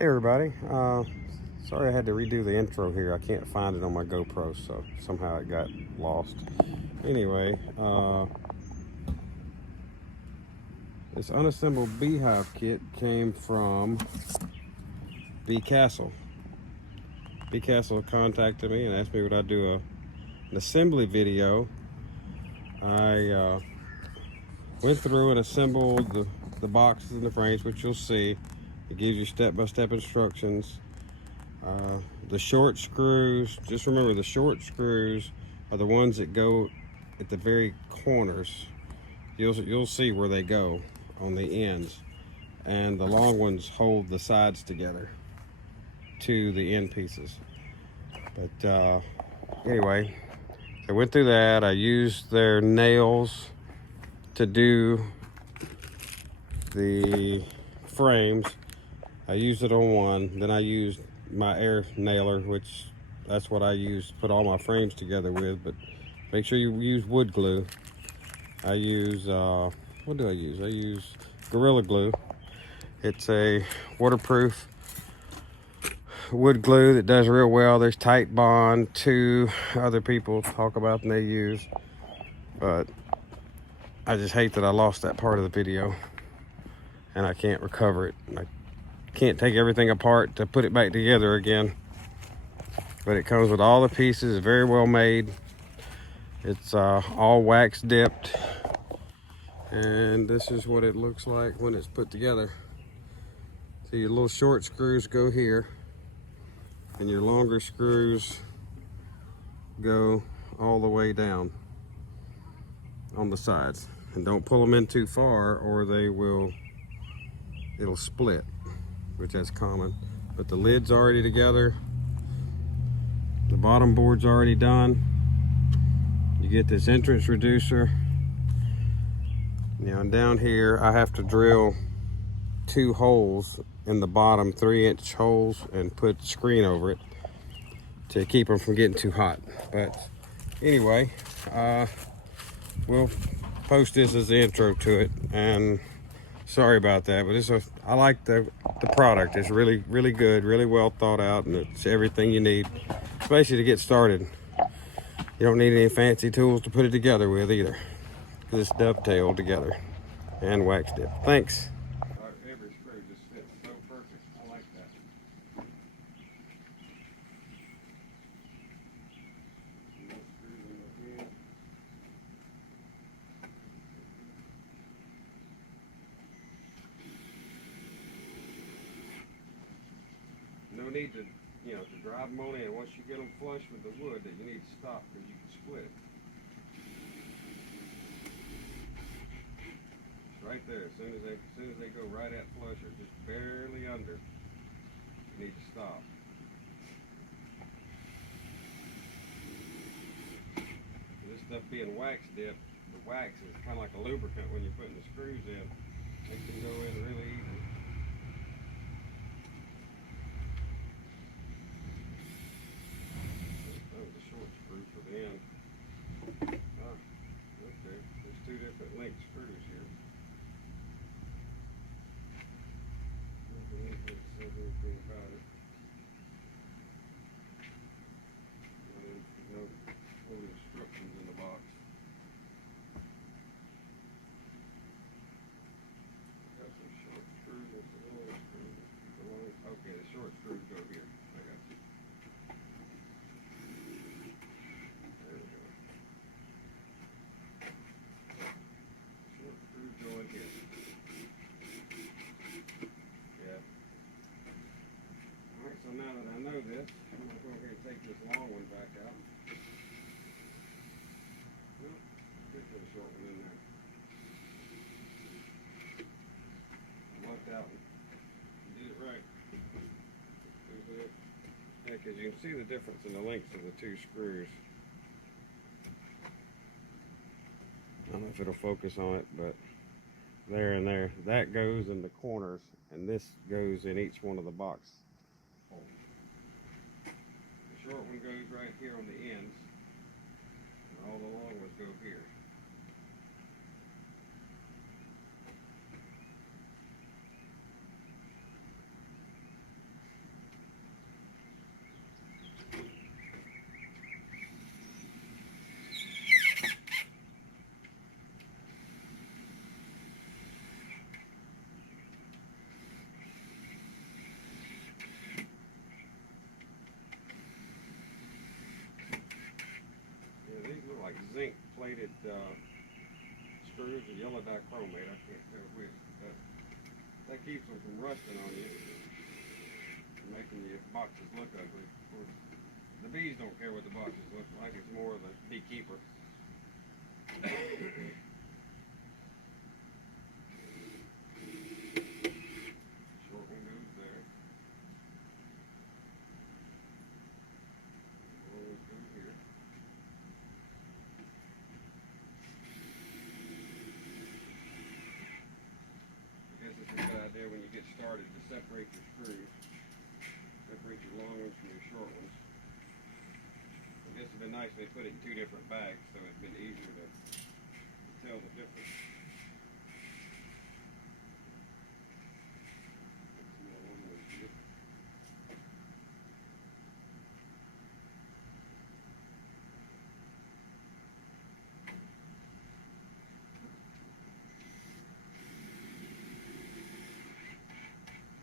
Hey everybody, sorry I had to redo the intro here. I can't find it on my GoPro, so somehow it got lost. Anyway, this unassembled beehive kit came from BeeCastle. BeeCastle contacted me and asked me would I do an assembly video. I went through and assembled the boxes and the frames, which you'll see. It gives you step-by-step instructions. The short screws, just remember the short screws are the ones that go at the very corners. You'll see where they go on the ends, and the long ones hold the sides together to the end pieces. But anyway, I went through that. I used their nails to do the frames. I used it on one, then I used my air nailer, which that's what I use to put all my frames together with. But make sure you use wood glue. I use what do I use? I use Gorilla Glue. It's a waterproof wood glue that does real well. There's Tight Bond, two other people talk about and they use, but I just hate that I lost that part of the video and I can't recover it. I can't take everything apart to put it back together again, but it comes with all the pieces. It's very well made. It's all wax dipped, and this is what it looks like when it's put together. So your little short screws go here and your longer screws go all the way down on the sides, and don't pull them in too far or it'll split, which that's common. But the lid's already together, the bottom board's already done. You get this entrance reducer. Now down here I have to drill 2 holes in the bottom, 3-inch holes, and put screen over it to keep them from getting too hot. But anyway, we'll post this as the intro to it, and sorry about that, but I like the product. It's really good, really well thought out, and it's everything you need, especially to get started. You don't need any fancy tools to put it together with either, because it's dovetailed together and wax dip. Thanks. Every screw just fits so perfect. I like that. No need to, to drive them on in. Once you get them flush with the wood, that you need to stop because you can split it. It's right there. As soon as they go right at flush or just barely under, you need to stop. This stuff being wax dipped, the wax is kind of like a lubricant when you're putting the screws in. They can go in really easy. And okay, there's 2 different length screws here. Nothing says anything about it. No full instructions in the box. Got some short screws and some long screws. Okay, the short screws go here. I got you. So now that I know this, I'm going to go ahead and take this long one back out. Well, could put a short one in there. I lucked out and did it right. Yeah, because you can see the difference in the lengths of the 2 screws. I don't know if it'll focus on it, but there and there. That goes in the corners, and this goes in each one of the box. The short one goes right here on the ends, and all the long ones go here. zinc plated screws or yellow dichromate. I can't tell which. That keeps them from rusting on you and making your boxes look ugly. Of course, the bees don't care what the boxes look like. It's more of the beekeeper. Short one goes there. Long one goes here. I guess it's a good idea when you get started to separate your screws. Separate your long ones from your short ones. I guess it'd been nice if they put it in two different bags, so it'd been easier to tell the difference.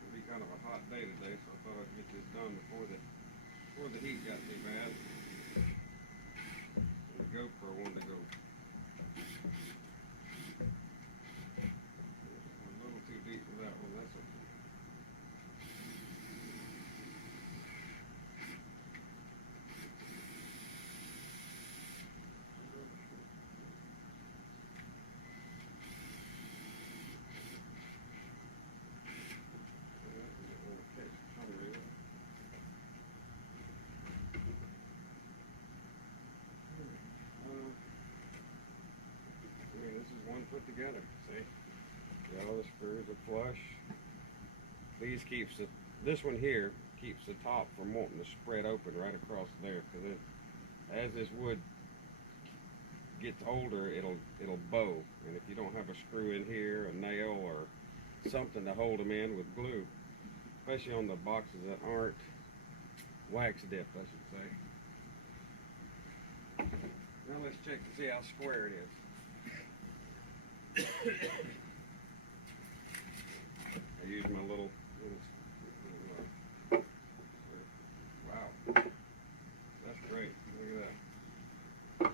It'll be kind of a hot day today, so I thought I'd get this done before the heat got too bad. And the GoPro wanted to go a little too deep for that one. That's okay. This is one put together, see? Got all the screws are flush. These keeps this one here keeps the top from wanting to spread open right across there, because as this wood gets older, it'll bow, and if you don't have a screw in here, a nail, or something to hold them in with glue, especially on the boxes that aren't wax dipped, I should say. Now let's check to see how square it is. I use my little wow, that's great. Look at that.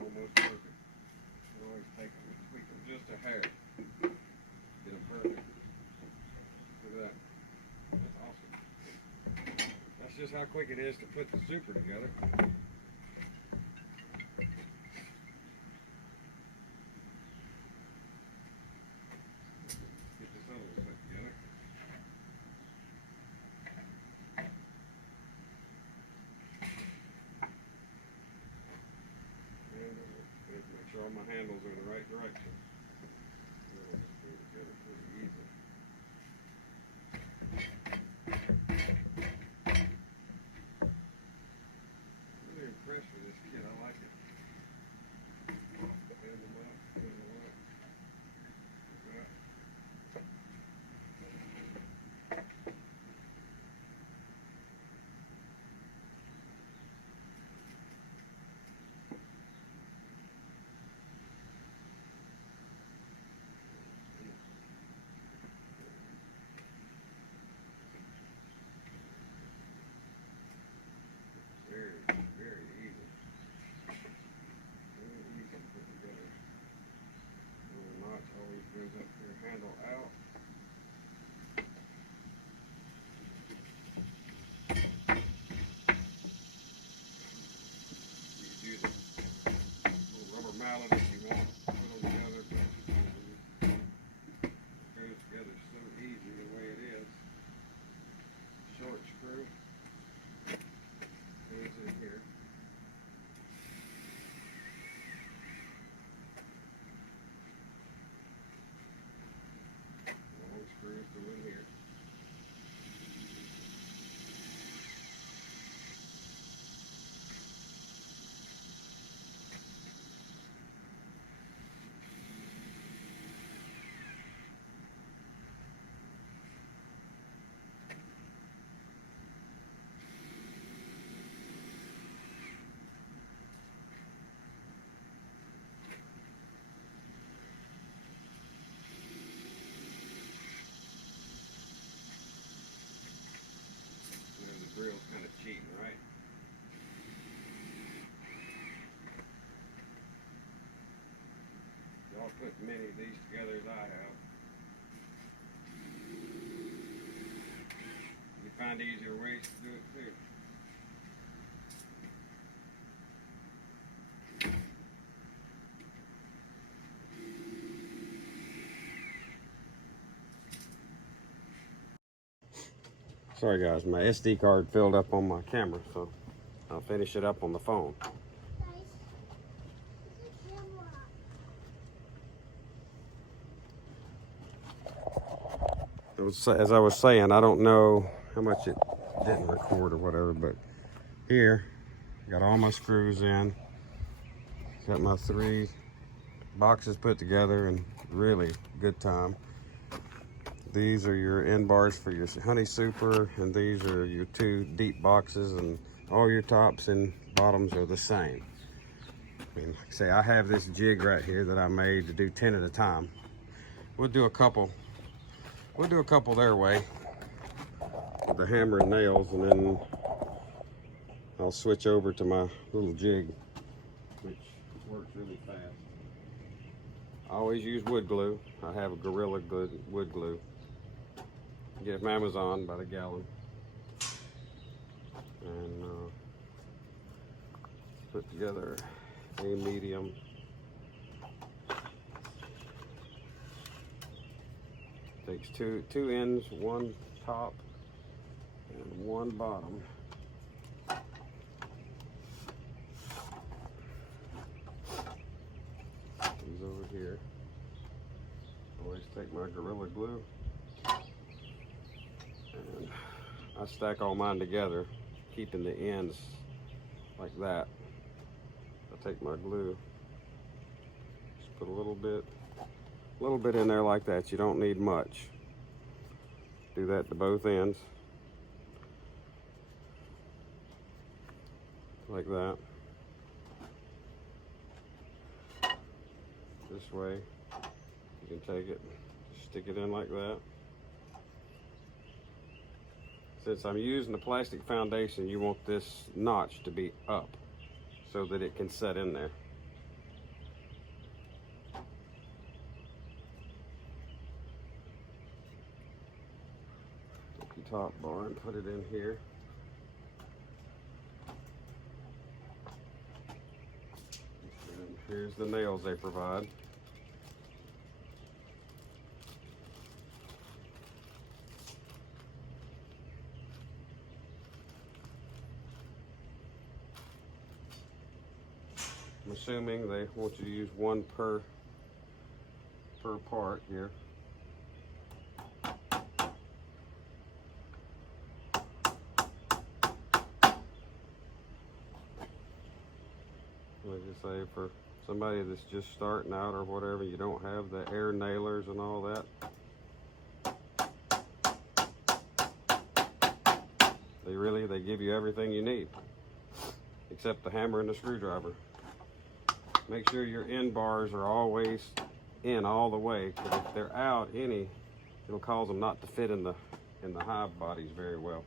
Almost perfect. You always take them and tweak them just a hair. Get them perfect. Look at that. That's awesome. That's just how quick it is to put the super together. Make sure all my handles are in the right direction. It'll just go together pretty easy. I'm really impressed with this kit. I like it. Bend them up, bend them up. Like that. y'all put many of these together as I have. You find easier ways to do it too. Sorry guys, my SD card filled up on my camera, so I'll finish it up on the phone. As I was saying, I don't know how much it didn't record or whatever, but here, got all my screws in. Got my 3 boxes put together and really good time. These are your end bars for your honey super, and these are your 2 deep boxes, and all your tops and bottoms are the same. I mean, like I say, I have this jig right here that I made to do 10 at a time. We'll do a couple their way with the hammer and nails, and then I'll switch over to my little jig, which works really fast. I always use wood glue. I have a Gorilla Good wood glue. Get it from Amazon by the gallon. And put together a medium. Takes two ends, 1 top and 1 bottom. These over here. Always take my Gorilla Glue, and I stack all mine together, keeping the ends like that. I take my glue, just put a little bit in there like that. You don't need much. Do that to both ends, like that. This way, you can take it, stick it in like that. Since I'm using a plastic foundation, you want this notch to be up so that it can set in there. Take your top bar and put it in here. And here's the nails they provide. I'm assuming they want you to use 1 per part here. Like I say, for somebody that's just starting out or whatever, you don't have the air nailers and all that. They give you everything you need, except the hammer and the screwdriver. Make sure your end bars are always in all the way, because if they're out any, it'll cause them not to fit in the hive bodies very well.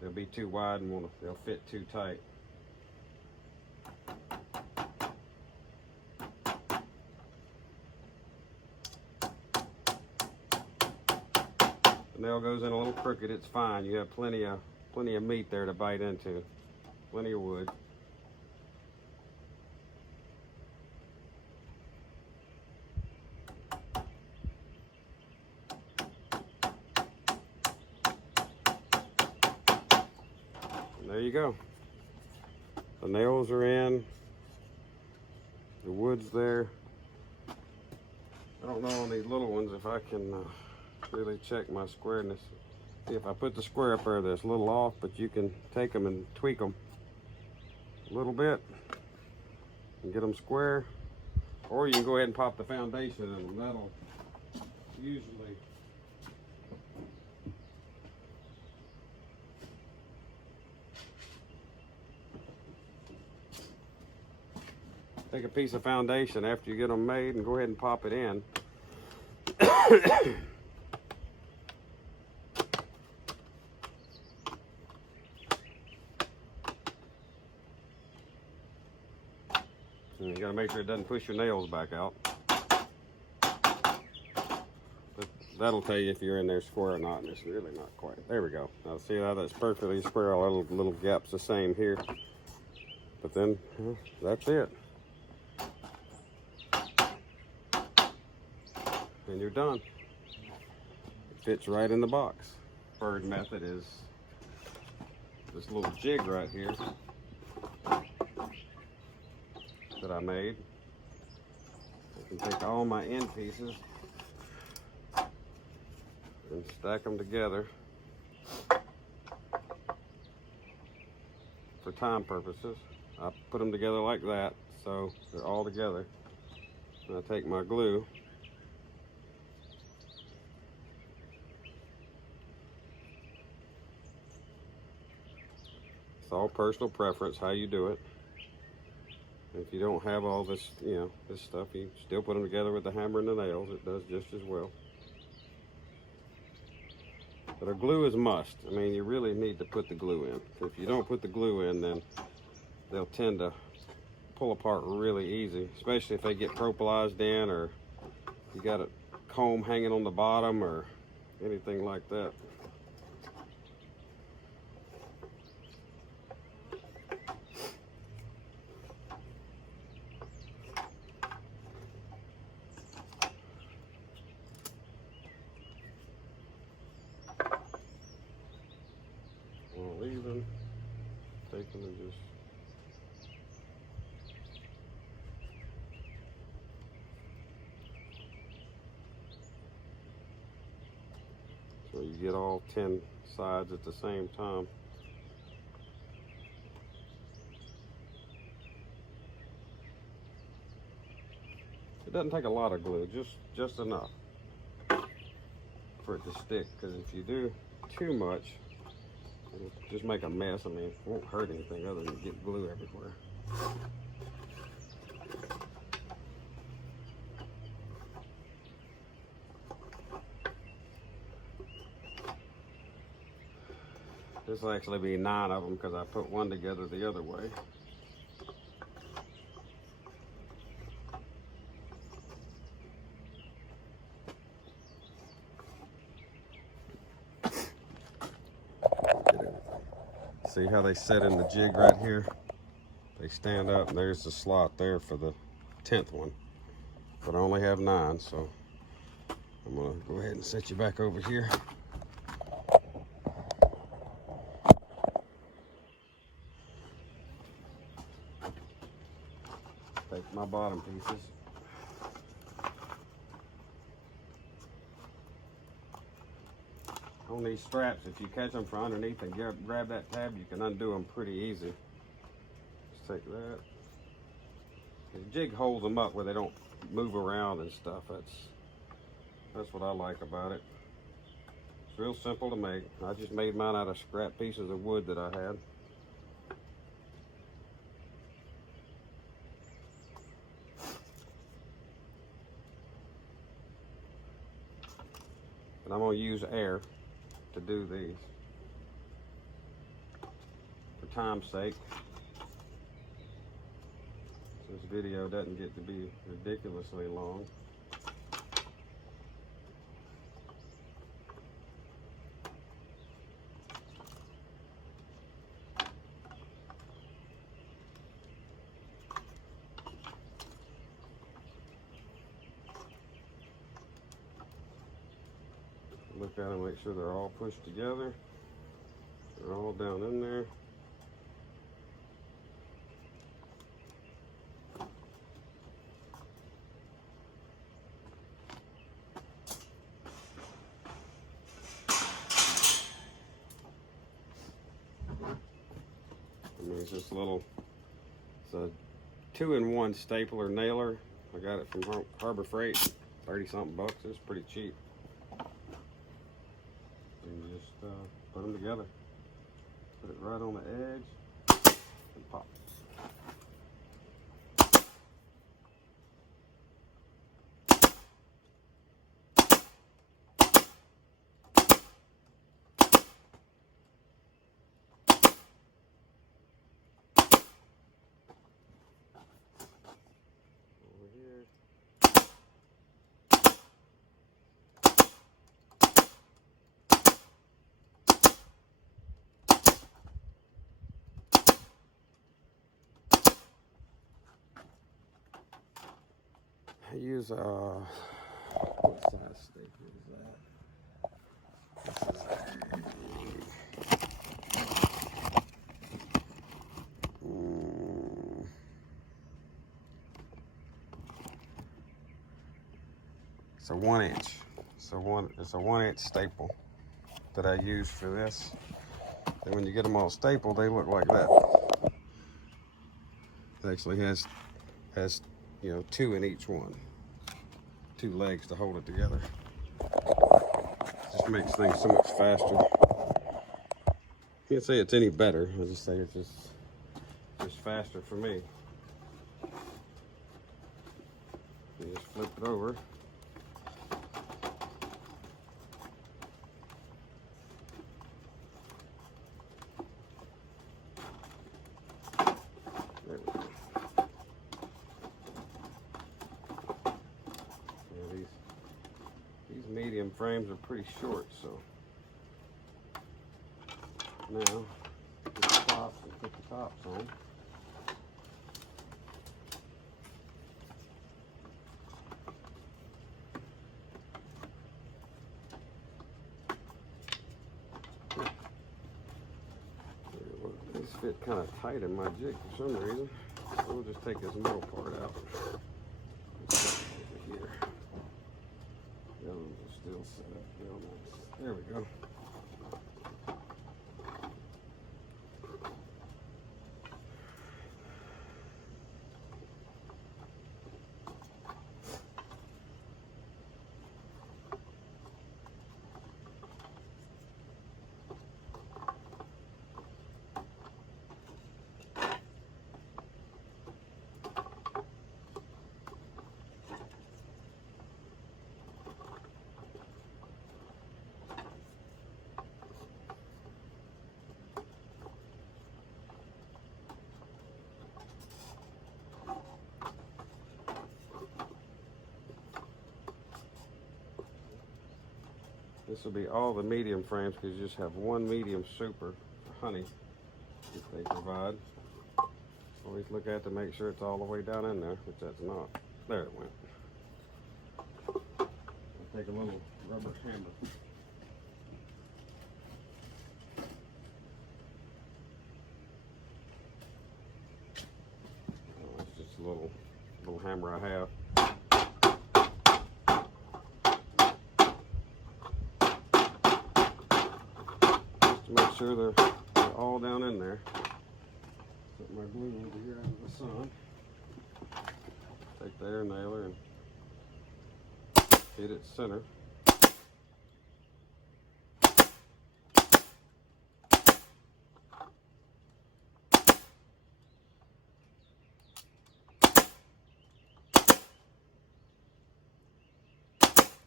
They'll be too wide and they'll fit too tight. The nail goes in a little crooked, it's fine. You have plenty of meat there to bite into, plenty of wood. There you go. The nails are in. The wood's there. I don't know on these little ones if I can really check my squareness. See, if I put the square up there, that's a little off, but you can take them and tweak them a little bit and get them square. Or you can go ahead and pop the foundation in them. That'll usually take a piece of foundation after you get them made and go ahead and pop it in. And you gotta make sure it doesn't push your nails back out. that'll tell you if you're in there square or not, and it's really not quite. There we go. Now see how that's perfectly square. All the little gaps the same here. But then, that's it. And you're done. It fits right in the box. Preferred method is this little jig right here that I made. I can take all my end pieces and stack them together for time purposes. I put them together like that, so they're all together. And I take my glue, it's all personal preference how you do it. If you don't have all this, this stuff, you still put them together with the hammer and the nails. It does just as well. But a glue is must. I mean, you really need to put the glue in. If you don't put the glue in, then they'll tend to pull apart really easy, especially if they get propolized in, or you got a comb hanging on the bottom or anything like that. I'll leave them, take them and just so you get all 10 sides at the same time. It doesn't take a lot of glue, just enough for it to stick, because if you do too much, it'll just make a mess. I mean, it won't hurt anything other than get glue everywhere. This will actually be 9 of them because I put one together the other way. See how they set in the jig right here? They stand up, and there's the slot there for the 10th one. But I only have 9, so I'm gonna go ahead and set you back over here. Take my bottom pieces. On these straps, if you catch them from underneath and grab that tab, you can undo them pretty easy. Just take that. The jig holds them up where they don't move around and stuff. That's what I like about it. It's real simple to make. I just made mine out of scrap pieces of wood that I had. And I'm going to use air to do these for time's sake. This video doesn't get to be ridiculously long. Look at them, make sure they're all pushed together. They're all down in there. I mean, it's just little, it's a 2-in-1 stapler nailer. I got it from Harbor Freight, 30-something bucks. It's pretty cheap. And just put them together. Put it right on the edge and pop. Over here. I use what size staple is that? It's a 1 inch. It's a 1 inch staple that I use for this. And when you get them all stapled, they look like that. It actually has you know, 2 in each one. 2 legs to hold it together. Just makes things so much faster. Can't say it's any better. I'll just say it's just faster for me. You just flip it over. There we go. Yeah, these medium frames are pretty short, so now get the tops and put the tops on. These fit kind of tight in my jig for some reason. So we'll just take this middle part out. Over here. The other ones are still set up real nice. There we go. This will be all the medium frames because you just have one medium super for honey that they provide. Always look at it to make sure it's all the way down in there, which that's not. There it went. I'll take a little rubber hammer. Oh, it's just a little hammer I have. Make sure they're all down in there. Put my glue over here out of the sun. Take the air nailer and hit it center.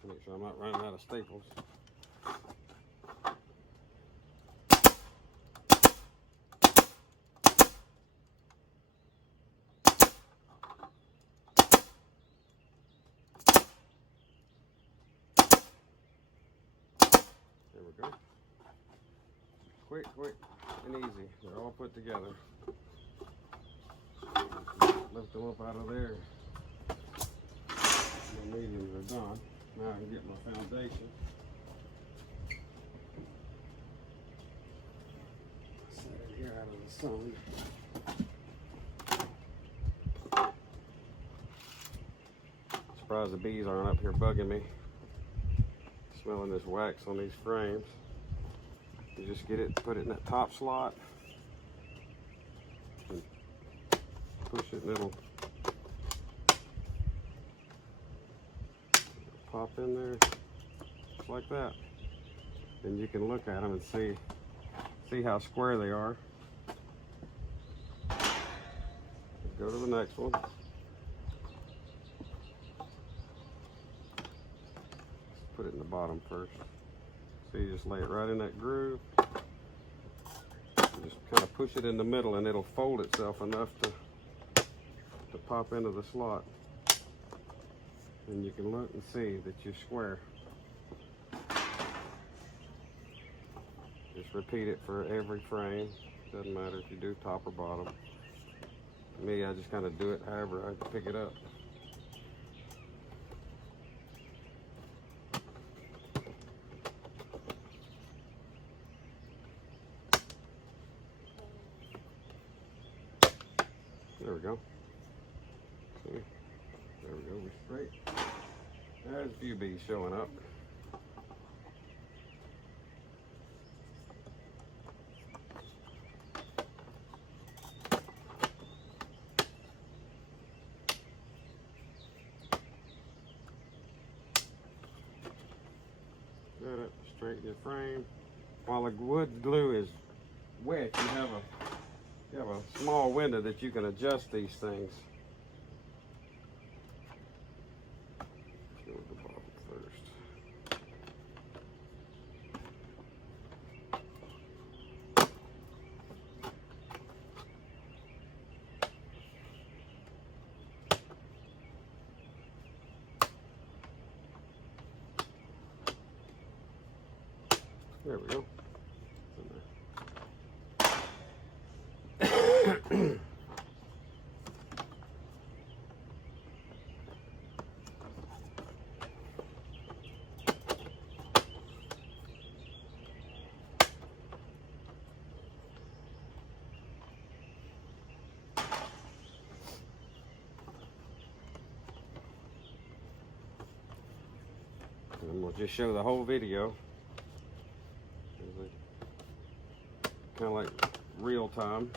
Make sure I'm not running out of staples. There we go. Quick and easy. They're all put together. Lift them up out of there. My mediums are done. Now I can get my foundation. Set it here out of the sun. Surprised the bees aren't up here bugging me. Smelling this wax on these frames. You just get it, put it in that top slot, and push it, and it'll pop in there just like that. Then you can look at them and see how square they are. Go to the next one. Put it in the bottom first. So you just lay it right in that groove. And just kind of push it in the middle and it'll fold itself enough to pop into the slot. And you can look and see that you're square. Just repeat it for every frame. Doesn't matter if you do top or bottom. Me, I just kind of do it however I pick it up. There we go. See? There we go. We're straight. There's a few bees showing up. Got it. Straighten your frame. While the wood glue is wet, you have a small window that you can adjust these things. Go to the bottom first. There we go. And we'll just show the whole video. Kind of like real time.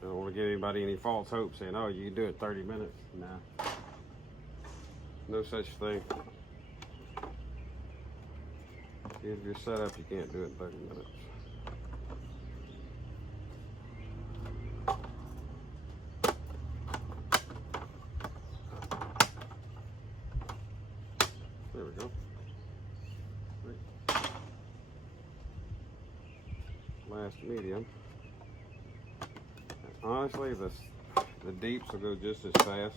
I don't want to give anybody any false hope saying, oh, you can do it 30 minutes. Nah. No such thing. If you're set up, you can't do it in 30 minutes. There we go. Last medium. Honestly, the deeps will go just as fast.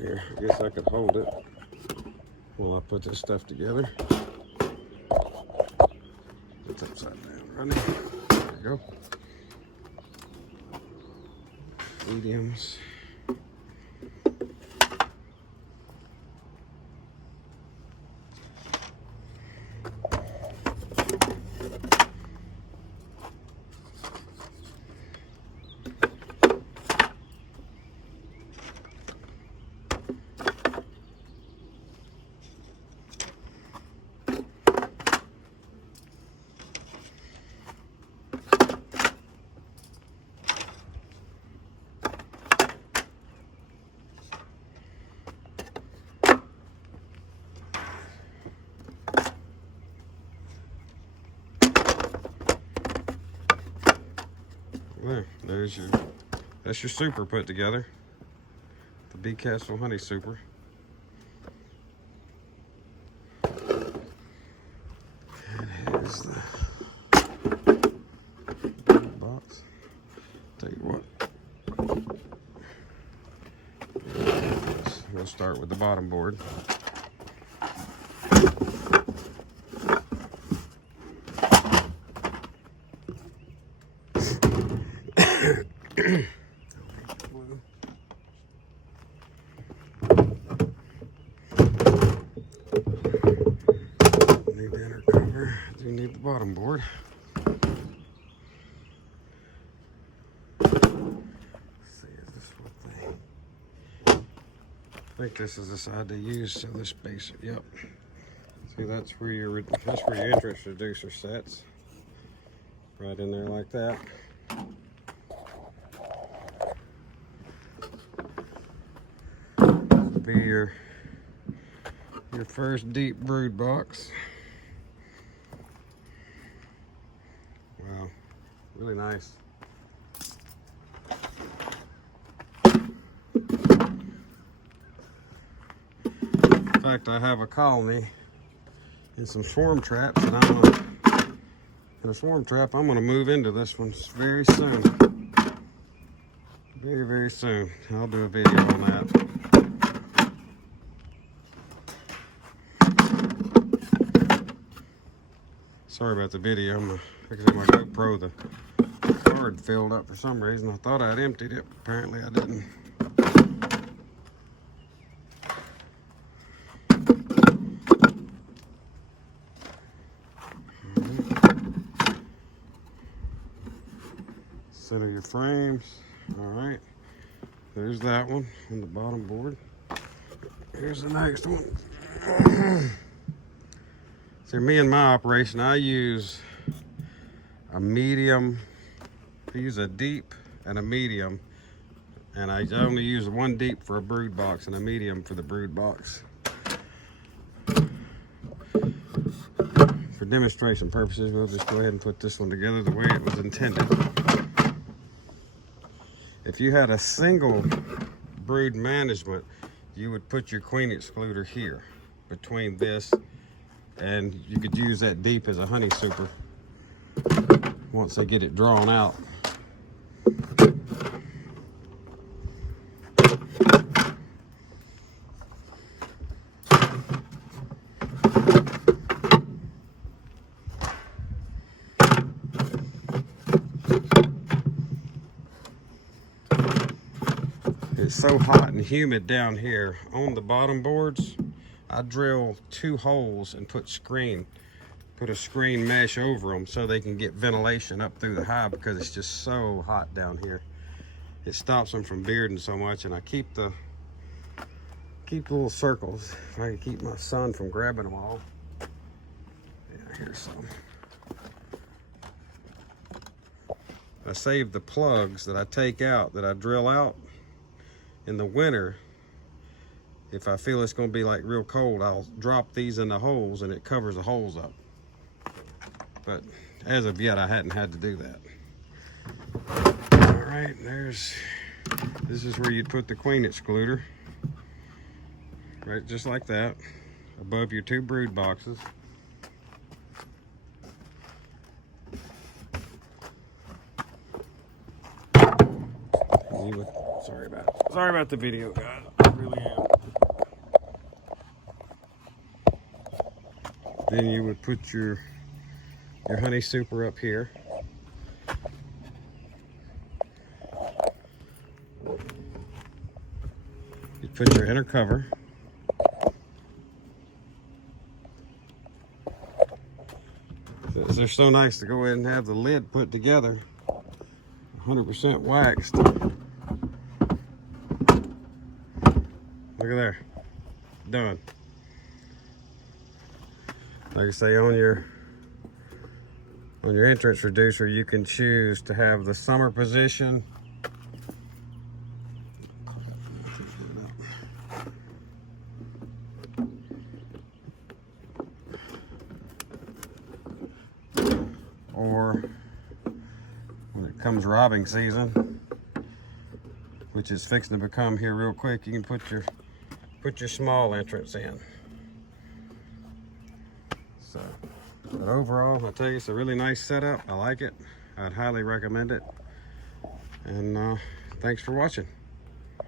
Here, I guess I could hold it while I put this stuff together. It's upside down, running. There we go. Mediums. That's your super put together. The BeeCastle honey super. And here's the box. Tell you what. We'll start with the bottom board. Need the inner cover. I do need the bottom board. Let's see, is this what they? I think this is the side they use, so this spacer. Yep. See, that's where your introducer sets. Right in there like that. Be your first deep brood box. Wow, really nice. In fact, I have a colony and some swarm traps, and in a swarm trap, I'm gonna move into this one very soon. Very, very soon. I'll do a video on that. Sorry about the video. Like I said, my GoPro, the card filled up for some reason. I thought I'd emptied it. Apparently I didn't. Center your frames. All right. There's that one on the bottom board. Here's the next one. So me and my operation, I use a medium. I use a deep and a medium, and I only use one deep for a brood box and a medium for the brood box. For demonstration purposes, we'll just go ahead and put this one together the way it was intended. If you had a single brood management, you would put your queen excluder here between this, and you could use that deep as a honey super once they get it drawn out. It's so hot and humid down here on the bottom boards. I drill 2 holes and put a screen mesh over them so they can get ventilation up through the hive, because it's just so hot down here. It stops them from bearding so much, and I keep the little circles if I can keep my son from grabbing them all. Yeah, here's some. I save the plugs that I take out, that I drill out in the winter. If I feel it's going to be like real cold, I'll drop these in the holes and it covers the holes up. But as of yet, I hadn't had to do that. All right, this is where you'd put the queen excluder. Right, just like that, above your 2 brood boxes. Sorry about the video, guys. I really am. Then you would put your honey super up here. You put your inner cover. They're so nice to go ahead and have the lid put together, 100% waxed. Look at there, done. Like I say, on your entrance reducer, you can choose to have the summer position, or when it comes robbing season, which is fixing to become here real quick, you can put your small entrance in. So, but overall, I tell you, it's a really nice setup. I like it. I'd highly recommend it. And thanks for watching.